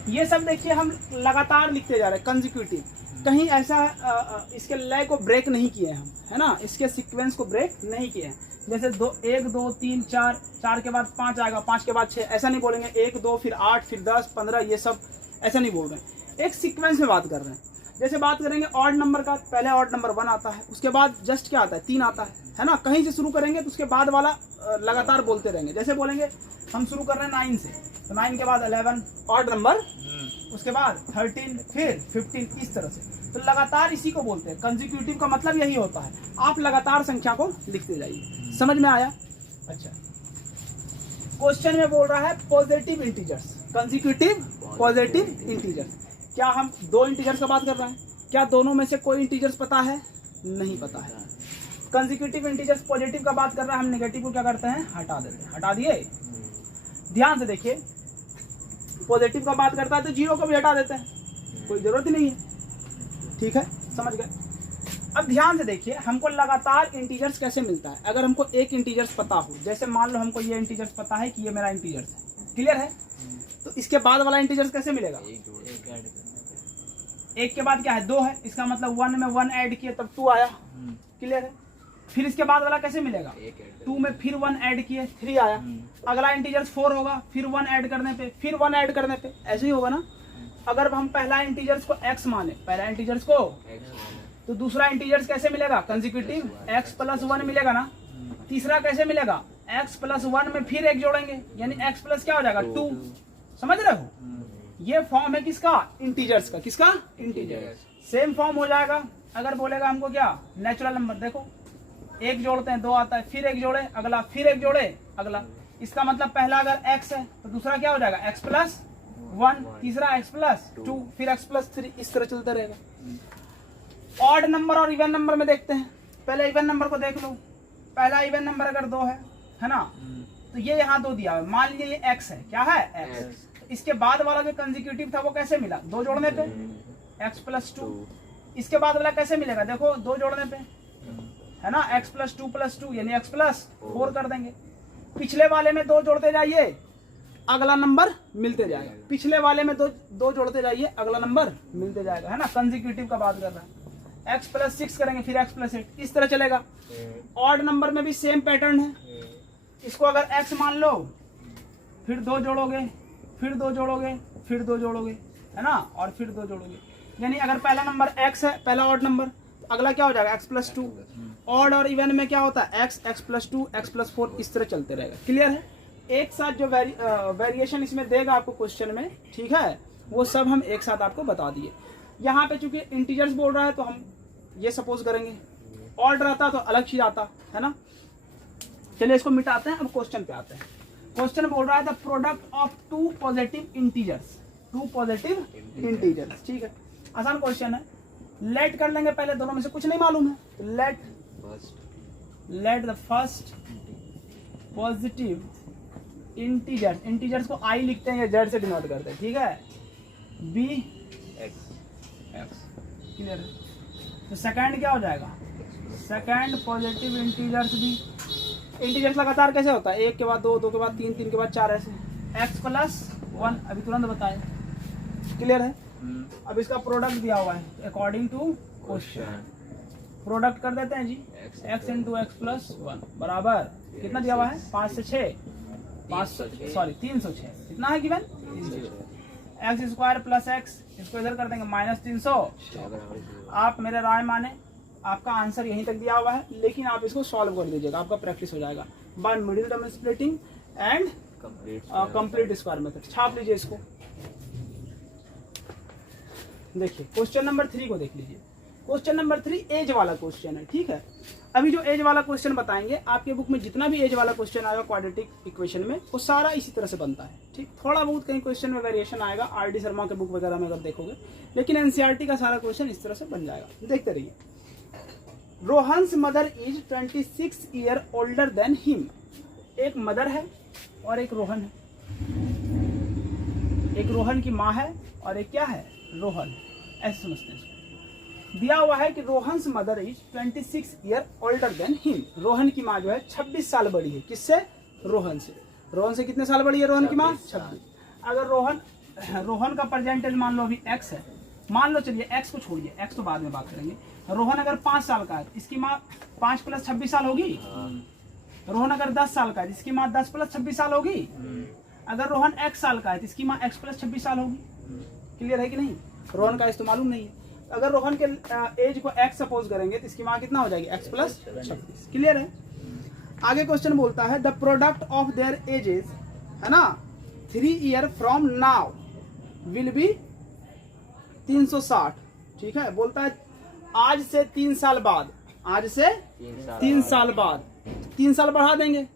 ये सब देखिए हम लगातार लिखते जा रहे हैं कंसेक्यूटिव। कहीं ऐसा इसके लय को ब्रेक नहीं किए हम, है ना, इसके सीक्वेंस को ब्रेक नहीं किए हैं। जैसे 1 2 3 4, 4 के बाद 5 आएगा, 5 के बाद 6, ऐसा नहीं बोलेंगे 1 2 फिर 8 फिर 10 15, ये सब ऐसा नहीं बोल रहे हैं। एक सीक्वेंस में बात कर रहे हैं। जैसे बात करेंगे ऑड नंबर का, पहले ऑड नंबर 1 आता है, उसके बाद जस्ट क्या आता है, 3 आता है ना। कहीं से शुरू करेंगे तो उसके बाद वाला लगातार बोलते रहेंगे। जैसे बोलेंगे हम शुरू कर रहे हैं 9 से, तो 9 के बाद 11 ऑड नंबर, उसके बाद 13 फिर 15, इस तरह से। तो लगातार इसी को बोलते हैं। कंसेक्यूटिव का मतलब यही होता है, आप लगातार संख्या को लिखते जाइए। समझ में आया। अच्छा, क्वेश्चन में बोल रहा है positive integers, consecutive positive integers. क्या हम 2 इंटीजर्स का बात कर रहे हैं, क्या दोनों में से कोई इंटीजर्स पता है, नहीं पता है। कंसेक्यूटिव इंटीजर्स पॉजिटिव का बात कर रहे हैं, हम नेगेटिव को क्या करते हैं, हटा देते हैं। हटा दिए, ध्यान से देखिए, पॉजिटिव का बात करता है तो 0 को भी हटा देते हैं, कोई जरूरत ही नहीं है। ठीक है, समझ गए। अब ध्यान से देखिए, हमको लगातार इंटीजर्स कैसे मिलता है। अगर हमको एक इंटीजर्स पता हो, जैसे मान लो हमको ये इंटीजर्स पता है कि ये मेरा इंटीजर्स है, क्लियर है, तो इसके बाद वाला इंटीजर्स कैसे मिलेगा, 1 के बाद क्या है 2 है, इसका मतलब 1 में 1 ऐड किए तब 2 आया, क्लियर है। फिर इसके बाद वाला कैसे मिलेगा, 2 में फिर 1 ऐड किए 3 आया। अगला इंटीजर्स 4 होगा, फिर 1 ऐड करने पे, फिर 1 ऐड करने पे, ऐसे ही होगा ना। अगर हम पहला इंटीजर्स को x माने, पहला इंटीजर्स को, तो दूसरा इंटीजर्स कैसे मिलेगा, कंसेक्यूटिव x प्लस 1 मिलेगा ना। तीसरा कैसे मिलेगा, x प्लस 1 में फिर 1 जोड़ेंगे, यानी x प्लस क्या हो जाएगा 2। समझ रहे हो, ये फॉर्म है किसका, इंटीजर्स का, किसका, इंटीजर्स। सेम फॉर्म हो जाएगा अगर बोलेगा हमको क्या, नेचुरल नंबर। देखो 1 जोड़ते हैं 2 आता है, फिर 1 जोड़े अगला, फिर 1 जोड़े अगला। इसका मतलब पहला अगर x है तो दूसरा क्या हो जाएगा x प्लस 1, तीसरा x प्लस 2, फिर x प्लस 3, इस तरह चलता रहेगा। ऑड नंबर और इवन नंबर में देखते हैं। पहले इवन नंबर को देख लो, पहला इवन नंबर अगर 2 है ना, तो ये यहाँ 2 दिया है, मान लीजिए ये x है, क्या है x। इसके बाद वाला जो कंसेक्यूटिव था वो कैसे मिला, 2 जोड़ने पे x प्लस 2। इसके बाद वाला कैसे मिलेगा, देखो 2 जोड़ने पे है ना, x प्लस 2 प्लस 2 यानी x प्लस 4 कर देंगे। पिछले वाले में 2 जोड़ते जाइए अगला नंबर मिलते जाएगा, पिछले वाले में 2 जोड़ते जाइए अगला नंबर मिलते जाएगा, है ना। कंसेक्यूटिव का बात कर रहा है। x प्लस 6 करेंगे फिर x प्लस 8, इस तरह चलेगा। ऑड नंबर में भी सेम पैटर्न है। इसको अगर x मान लो, फिर 2 जोड़ोगे, फिर 2 जोड़ोगे, फिर 2 जोड़ोगे, है ना, और फिर 2 जोड़ोगे। यानी अगर पहला नंबर x है, पहला ऑड नंबर, तो अगला क्या हो जाएगा x प्लस 2। ऑड और इवन में क्या होता है x प्लस 2, x प्लस 4, इस तरह चलते रहेगा, क्लियर है। एक साथ जो वेरिएशन इसमें देगा आपको क्वेश्चन में, ठीक है, वो सब हम एक साथ आपको बता दिए। यहाँ पे चूंकि इंटीजर्स बोल रहा है तो हम ये सपोज करेंगे, ऑड रहता तो अलग चीज आता, है ना। चलिए इसको मिटाते हैं, अब क्वेश्चन पे आते हैं। क्वेश्चन बोल रहा है the product of 2 positive integers, 2 positive integers, ठीक है, आसान क्वेश्चन है। लेट कर लेंगे पहले, दोनों में से कुछ नहीं मालूम है। Let the first positive integers, integers को आई लिखते हैं या जेड से डिनोट करते हैं, ठीक है, बी एक्स, क्लियर है। तो सेकंड क्या हो जाएगा, सेकंड पॉजिटिव इंटीजर्स भी। इंटीजर्स लगातार कैसे होता है, 1 के बाद 2, 2 के बाद 3, 3 के बाद 4, ऐसे। x प्लस 1 अभी तुरंत बताए, क्लियर है। अब इसका प्रोडक्ट दिया हुआ है अकॉर्डिंग टू क्वेश्चन, प्रोडक्ट कर देते हैं जी, x इंटू एक्स प्लस 1 बराबर कितना दिया हुआ है, 5 से 6, 306, कितना है given, x square plus x, इसको इधर कर देंगे -300। आप मेरे राय माने, आपका आंसर यहीं तक दिया हुआ है, लेकिन आप इसको सॉल्व कर दीजिएगा, आपका प्रैक्टिस हो जाएगा by middle term splitting and complete square method. छाप लीजिए इसको। देखिए क्वेश्चन नंबर 3 को देख लीजिए। क्वेश्चन नंबर 3 एज वाला क्वेश्चन है, ठीक है। अभी जो एज वाला क्वेश्चन बताएंगे, आपके बुक में जितना भी एज वाला क्वेश्चन आएगा क्वाड्रेटिक इक्वेशन में, वो सारा इसी तरह से बनता है, ठीक। थोड़ा बहुत कहीं क्वेश्चन में वेरिएशन आएगा, आर.डी. शर्मा के बुक वगैरह में अगर देखोगे, लेकिन एनसीईआरटी का सारा क्वेश्चन इस तरह से बन जाएगा। देखते रहिए। Rohan's mother is 26 year older than him. एक मदर है और एक रोहन है, एक रोहन की माँ है और एक क्या है, रोहन, ऐसे समझते हैं इसको। दिया हुआ है कि Rohan's mother is 26 year older than him. Rohan की माँ जो है 26 साल बड़ी है, किससे, रोहन से। रोहन से कितने साल बड़ी है रोहन की माँ, 26। अगर रोहन का परसेंटेज मान लो अभी x है, मान लो, चलिए x को छोड़िए, x तो बाद में बात करेंगे। रोहन अगर 5 साल का है, इसकी माँ 5 प्लस 26 साल होगी। रोहन अगर 10 साल का है, इसकी माँ 10 प्लस 26 साल होगी। अगर रोहन x साल का है तो इसकी माँ x प्लस 26 साल होगी। क्लियर है कि नहीं, रोहन का इस मालूम नहीं है। अगर रोहन के एज को x सपोज करेंगे तो इसकी माँ कितना हो जाएगी, x प्लस 26। क्लियर है। आगे क्वेश्चन बोलता है the product of their edges, है ना, 3 year from now will be 360, ठीक है। बोलता है आज से 3 साल बाद, आज से 3 साल बाद, 3 साल बढ़ा देंगे।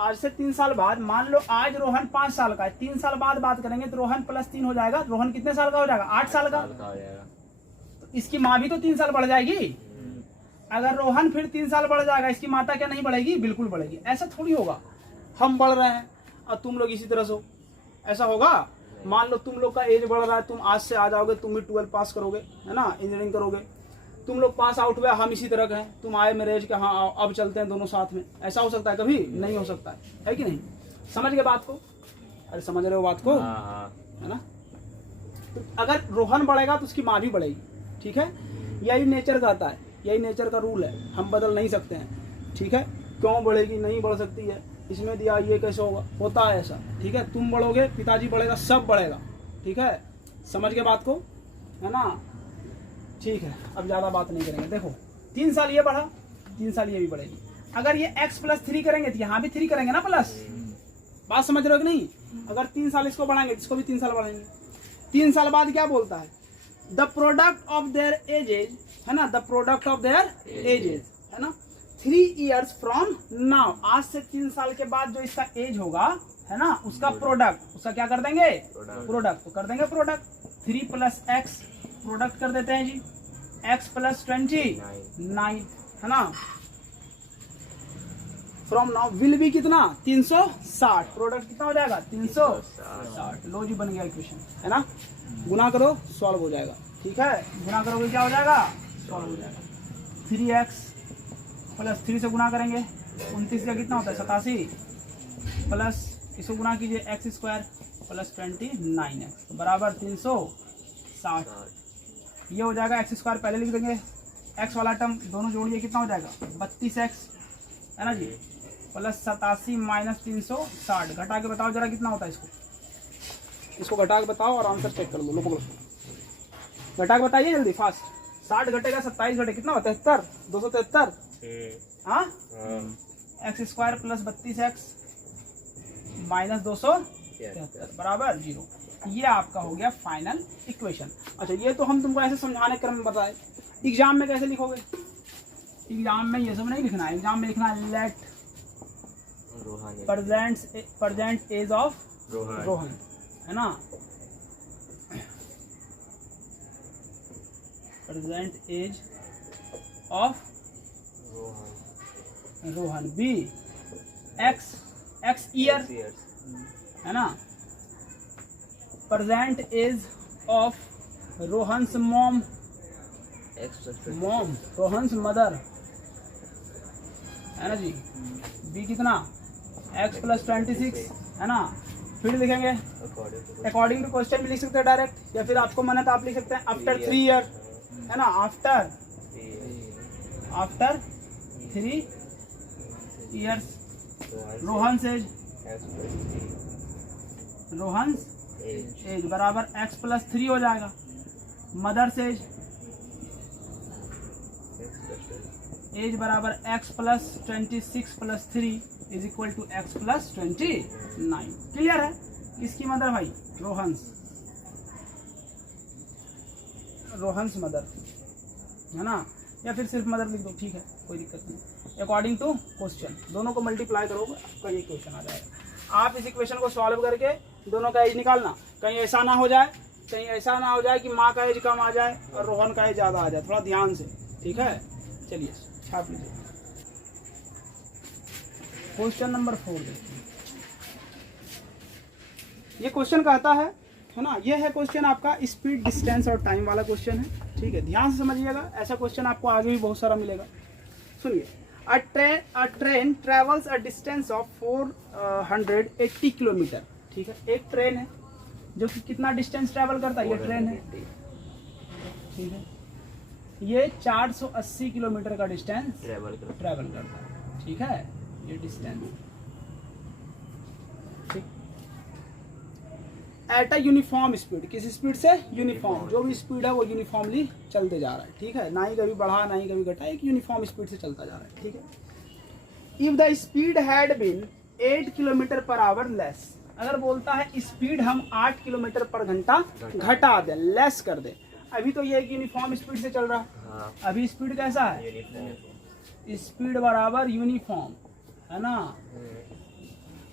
आज से 3 साल बाद, मान लो आज रोहन 5 साल का है, 3 साल बाद बात करेंगे तो रोहन प्लस 3 हो जाएगा। रोहन कितने साल का हो जाएगा, 8 साल का। तो इसकी माँ भी तो 3 साल बढ़ जाएगी। अगर रोहन फिर 3 साल बढ़ जाएगा, इसकी माता क्या नहीं बढ़ेगी, बिल्कुल बढ़ेगी। ऐसा थोड़ी होगा हम बढ़ रहे हैं और तुम लोग इसी तरह से हो, ऐसा होगा। मान लो तुम लोग का एज बढ़ रहा है, तुम आज से आ जाओगे, तुम भी 12 पास करोगे, है ना, इंजीनियरिंग करोगे, तुम लोग पास आउट हुए, हम इसी तरह के हैं, तुम आए मेरे एज के, हाँ अब चलते हैं दोनों साथ में। ऐसा हो सकता है कभी, नहीं हो सकता है कि नहीं। समझ गए बात को, अरे समझ रहे हो बात को, है ना। तो अगर रोहन बढ़ेगा तो उसकी माँ भी बढ़ेगी, ठीक है। यही नेचर कहता है, यही नेचर का रूल है, हम बदल नहीं सकते हैं, ठीक है। क्यों बढ़ेगी, नहीं बढ़ सकती है, इसमें दिया ये कैसे होगा, होता है ऐसा, ठीक है। तुम बढ़ोगे, पिताजी बढ़ेगा, सब बढ़ेगा, ठीक है। समझ के बात को, है ना, ठीक है। अब ज़्यादा बात नहीं करेंगे। देखो 3 साल ये बढ़ा, 3 साल ये भी बढ़ेगी। अगर ये x + 3 करेंगे तो यहाँ भी 3 करेंगे ना प्लस, बात समझ रहे हो कि नहीं। अगर 3 साल इसको बढ़ाएंगे इसको भी 3 साल बढ़ाएंगे। 3 साल बाद क्या बोलता है, the product of their edges, है ना, the product of their edges, है ना, 3 years फ्रॉम नाउ, आज से 3 साल के बाद जो इसका एज होगा, है ना, उसका प्रोडक्ट, उसका क्या कर देंगे, प्रोडक्ट, तो कर देंगे प्रोडक्ट। 3 + x प्रोडक्ट कर देते हैं जी, x + 29, है ना, फ्रॉम नाउ विल बी कितना 360, प्रोडक्ट कितना हो जाएगा 360। लो जी, बन गया इक्वेशन, है ना। गुना करो सॉल्व हो जाएगा, ठीक है। गुना करोगे क्या हो जाएगा, सॉल्व हो जाएगा। 3x + 3 से गुना करेंगे 29 का कितना होता है 87, प्लस इसको गुना कीजिए x² + 29x बराबर 360। ये हो जाएगा x² पहले लिख देंगे, x वाला टर्म दोनों जोड़िए कितना हो जाएगा 32x, है ना जी, प्लस 87 - 360। घटा के बताओ जरा कितना होता है, इसको घटा के बताओ और आंसर चेक कर लो। लोगों घटा के बताइए जल्दी फास्ट। 60 घटेगा 27 घटे कितना होता है 73, 273, हाँ, x² + 32x - 273 बराबर 0। ये आपका हो गया फाइनल इक्वेशन। अच्छा, ये तो हम तुमको ऐसे समझाने क्रम में बताए, एग्जाम में कैसे लिखोगे, एग्जाम में ये सब नहीं लिखना है, एग्जाम में लिखना है let present age of Rohan, है ना, present age of Rohan, be x year, है ना, present age of Rohan's mom, Rohan's mother, है ना जी, बी कितना x + 26, है ना। फिर लिखेंगे अकॉर्डिंग टू क्वेश्चन भी लिख सकते हैं डायरेक्ट, या फिर आपको मन है तो आप लिख सकते हैं आफ्टर 3 ईयर, है ना, आफ्टर 3 years रोहन्स एज बराबर x + 3 हो जाएगा, मदर्स एज बराबर x + 26 + 3 = x + 29। क्लियर है। किसकी मदर भाई, रोहन्स मदर, है ना, या फिर सिर्फ मदर लिख दो, ठीक है, कोई दिक्कत नहीं। अकॉर्डिंग टू क्वेश्चन दोनों को मल्टीप्लाई करोगे आपका ये क्वेश्चन आ जाएगा। आप इस इक्वेशन को सॉल्व करके दोनों का एज निकालना, कहीं ऐसा ना हो जाए कि माँ का एज कम आ जाए और रोहन का एज ज़्यादा आ जाए, थोड़ा ध्यान से, ठीक है। चलिए छाप लीजिए। क्वेश्चन नंबर 4 देखिए, ये क्वेश्चन कहता है ना, ये है क्वेश्चन आपका स्पीड, डिस्टेंस और टाइम वाला क्वेश्चन है, ठीक है। ध्यान से समझिएगा, ऐसा क्वेश्चन आपको आगे भी बहुत सारा मिलेगा। सुनिए, अ train travels a distance of 480 kilometre, ठीक है। एक ट्रेन है जो कि कितना डिस्टेंस ट्रेवल करता है, ये ट्रेन है, ठीक है। ये 480 किलोमीटर का डिस्टेंस ट्रेवल करता है, ठीक है, ये डिस्टेंस, ठीक। एट अ यूनिफॉर्म स्पीड, किस स्पीड से, यूनिफॉर्म, जो भी स्पीड है वो यूनिफॉर्मली चलते जा रहा है, ठीक है, ना ही कभी बढ़ा ना ही कभी घटा, एक यूनिफॉर्म स्पीड से चलता जा रहा है, ठीक है। If the speed had been 8 km/h less, अगर बोलता है स्पीड हम 8 km/घंटा घटा दें, लेस कर दें। अभी तो ये यूनिफॉर्म स्पीड से चल रहा है, अभी स्पीड कैसा है, स्पीड बराबर यूनिफॉर्म, है ना।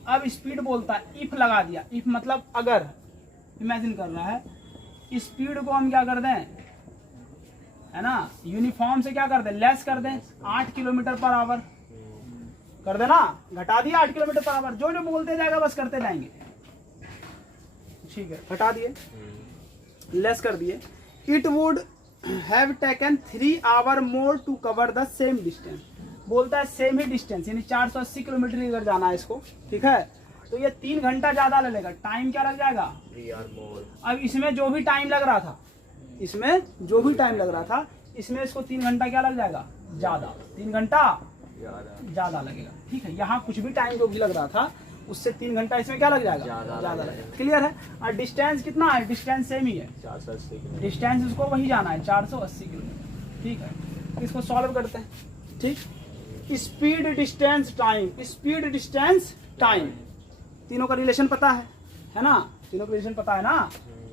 अब स्पीड बोलता है, इफ लगा दिया, इफ मतलब अगर, इमेजिन कर रहा है, स्पीड को हम क्या कर दें, है ना, यूनिफॉर्म से क्या कर दें, लेस कर दें, 8 km/h कर देना, घटा दिया 8 km/h, जो जो बोलते जाएगा बस करते जाएंगे, ठीक है। घटा दिए, लेस कर दिए। It would have taken 3 hours more to cover the same distance, बोलता है सेम ही डिस्टेंस, यानी 480 किलोमीटर अगर जाना है इसको, ठीक है, तो ये 3 घंटा ज्यादा लगेगा, टाइम क्या लग जाएगा 3 hours more। अब इसमें जो भी टाइम लग रहा था, इसमें जो भी टाइम लग रहा था, इसमें इसको 3 घंटा क्या लग जाएगा ज्यादा, 3 घंटा ज्यादा लगेगा। ठीक है, यहाँ कुछ भी टाइम जो भी लग रहा था उससे 3 घंटा इसमें क्या लग जाएगा ज्यादा लगेगा। क्लियर है। और डिस्टेंस कितना है, डिस्टेंस सेम ही है, 480 किलोमीटर। डिस्टेंस उसको वही जाना है 480 किलोमीटर। ठीक है, इसको सॉल्व करते हैं। ठीक, speed distance time, speed distance time, तीनों का रिलेशन पता है ना, तीनों का रिलेशन पता है ना।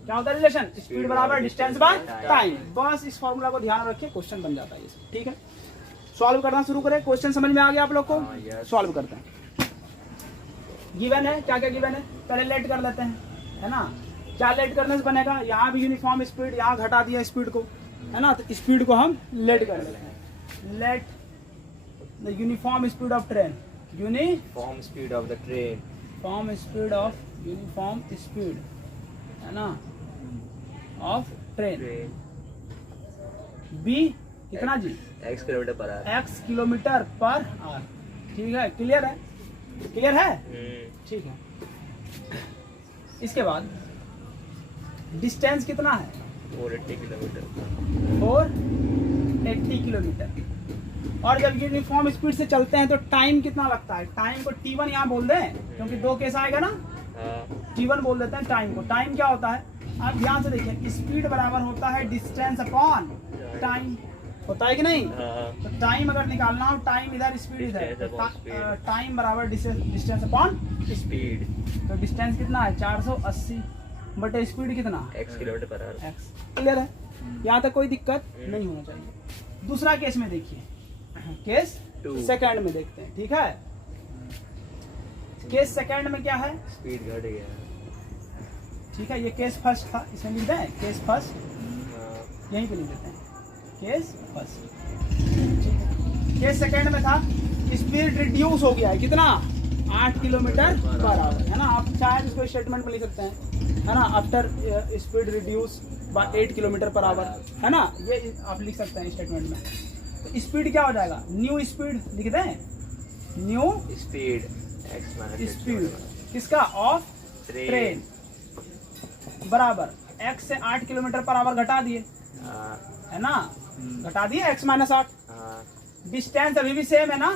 क्या होता है रिलेशन, स्पीड बराबर डिस्टेंस बाय टाइम। बस इस फॉर्मूला को ध्यान रखिए, क्वेश्चन बन जाता है ये। ठीक है, सॉल्व करना शुरू करें। क्वेश्चन समझ में आ गया आप लोग को, सॉल्व करते हैं। गिवन है, क्या क्या गिवन है, पहले लेट कर लेते हैं, है ना। क्या लेट करने से बनेगा, यहाँ भी यूनिफॉर्म स्पीड, यहाँ घटा दिया स्पीड को, है ना, तो स्पीड को हम लेट कर लेते हैं। Let the uniform speed of train, uniform speed of the train, form speed of uniform speed, है ना, ऑफ ट्रेन। बी कितना जी, x kilometre per hour, x kilometre per hour. ठीक है, क्लियर है, क्लियर है। ठीक है, इसके बाद डिस्टेंस कितना है 480 किलोमीटर, 480 किलोमीटर। और जब यूनिफॉर्म स्पीड से चलते हैं तो टाइम कितना लगता है, टाइम को T1 यहाँ बोल दें, क्योंकि 2 केस आएगा ना, T1 बोल देते हैं टाइम को। टाइम क्या होता है, आप ध्यान से देखिए, स्पीड बराबर होता है डिस्टेंस अपॉन टाइम, होता है कि नहीं। तो टाइम अगर निकालना हो, टाइम इधर स्पीड इधर, तो टाइम बराबर डिस्टेंस अपॉन स्पीड। तो डिस्टेंस कितना है 480 बटे स्पीड कितना x kilometre per hour. x। Clear है, यहाँ तक कोई दिक्कत नहीं होना चाहिए। दूसरा केस में देखिए, केस सेकंड में देखते हैं। ठीक है, केस सेकंड में क्या है, स्पीड घट गया। ठीक है, ये केस फर्स्ट था, इसमें लिख दें केस फर्स्ट, यहीं पे लिख देते हैं केस फर्स्ट। केस सेकंड में था स्पीड रिड्यूस हो गया है, कितना 8 किलोमीटर पर आवर, है ना। आप चाहे इसको स्टेटमेंट में लिख सकते हैं, है ना, after speed reduce by 8 kilometre per hour, है ना, ये आप लिख सकते हैं स्टेटमेंट में। तो स्पीड क्या हो जाएगा, न्यू स्पीड लिख दें, new speed x minus speed किसका, ऑफ ट्रेन, बराबर x से 8 किलोमीटर पर आवर घटा दिए, है ना, घटा दिए x माइनस 8। डिस्टेंस अभी भी सेम है ना,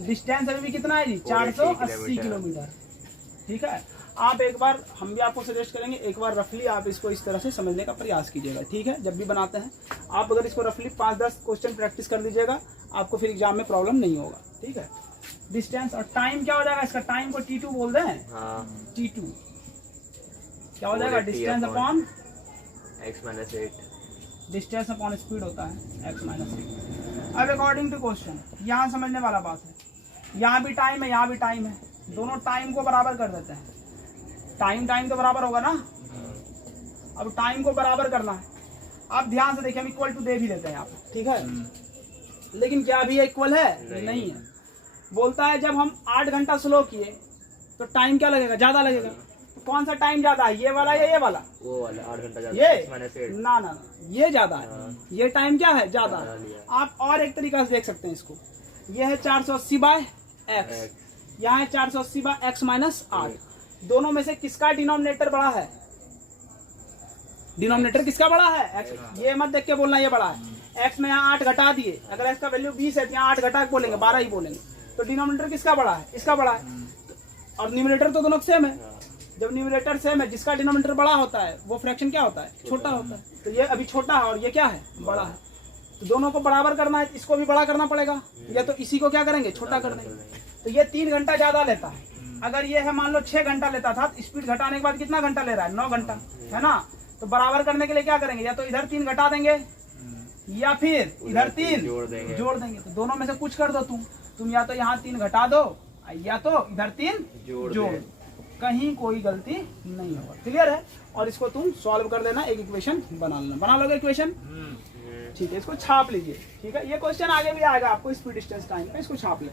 डिस्टेंस अभी भी कितना है जी 480 किलोमीटर। ठीक है, आप एक बार, हम भी आपको सजेस्ट करेंगे, एक बार रफली आप इसको इस तरह से समझने का प्रयास कीजिएगा। ठीक है, जब भी बनाते हैं आप अगर इसको रफली 5-10 क्वेश्चन प्रैक्टिस कर लीजिएगा, आपको फिर एग्जाम में प्रॉब्लम नहीं होगा। ठीक है, डिस्टेंस और टाइम क्या हो जाएगा इसका, टाइम को T2 बोल दें, T2 क्या हो जाएगा, distance upon x minus 8, distance upon speed होता है x माइनस 8। अब अकॉर्डिंग टू क्वेश्चन, यहाँ समझने वाला बात है, यहाँ भी टाइम है, यहाँ भी टाइम है, दोनों टाइम को बराबर कर देते हैं। टाइम तो बराबर होगा ना, अब टाइम को बराबर करना है। आप ध्यान से देखिए, हम इक्वल टू दे भी देते हैं यहाँ पे। ठीक है, लेकिन क्या अभी इक्वल है, नहीं है। बोलता है जब हम 8 घंटा स्लो किए तो टाइम क्या लगेगा, ज्यादा लगेगा। तो कौन सा टाइम ज्यादा है, ये वाला या ये वाला, वो वाला 8 घंटा ज्यादा, ये x माइनस 8। ना, ये ज्यादा है, ये टाइम क्या है ज्यादा है। आप और एक तरीका से देख सकते हैं इसको, ये है 480 बाय x, यहाँ है 480 बाय x माइनस 8। दोनों में से किसका डिनोमिनेटर बड़ा है, डिनोमिनेटर किसका बड़ा है, x। ये मत देख के बोलना ये बड़ा है, x में यहाँ 8 घटा दिए, अगर x का वैल्यू 20 है तो यहाँ 8 घटा के बोलेंगे 12 ही बोलेंगे, तो डिनोमिनेटर किसका बड़ा है, इसका बड़ा है। और न्यूमरेटर तो दोनों सेम है, जब न्यूमरेटर सेम है, जिसका डिनोमिनेटर बड़ा होता है वो फ्रैक्शन क्या होता है, छोटा होता है। तो ये अभी छोटा है और ये क्या है, बड़ा है। तो दोनों को बराबर करना है, इसको भी बड़ा करना पड़ेगा, या तो इसी को क्या करेंगे, छोटा कर देंगे। तो ये 3 घंटा ज्यादा लेता है। अगर ये है मान लो 6 घंटा लेता था, तो स्पीड घटाने के बाद कितना घंटा ले रहा है, 9 घंटा, है ना। तो बराबर करने के लिए क्या करेंगे, या तो इधर 3 घटा देंगे या फिर इधर 3 जोड़ देंगे। तो दोनों में से कुछ कर दो तुम या तो यहाँ 3 घटा दो या तो इधर 3 जोड़, कहीं कोई गलती नहीं होगा। क्लियर है, और इसको तुम सॉल्व कर देना, एक इक्वेशन बना लेना। बना लोगे इक्वेशन, ठीक है, इसको छाप लीजिए। ठीक है, ये क्वेश्चन आगे भी आएगा आपको स्पीड डिस्टेंस टाइम का, इसको छाप लें।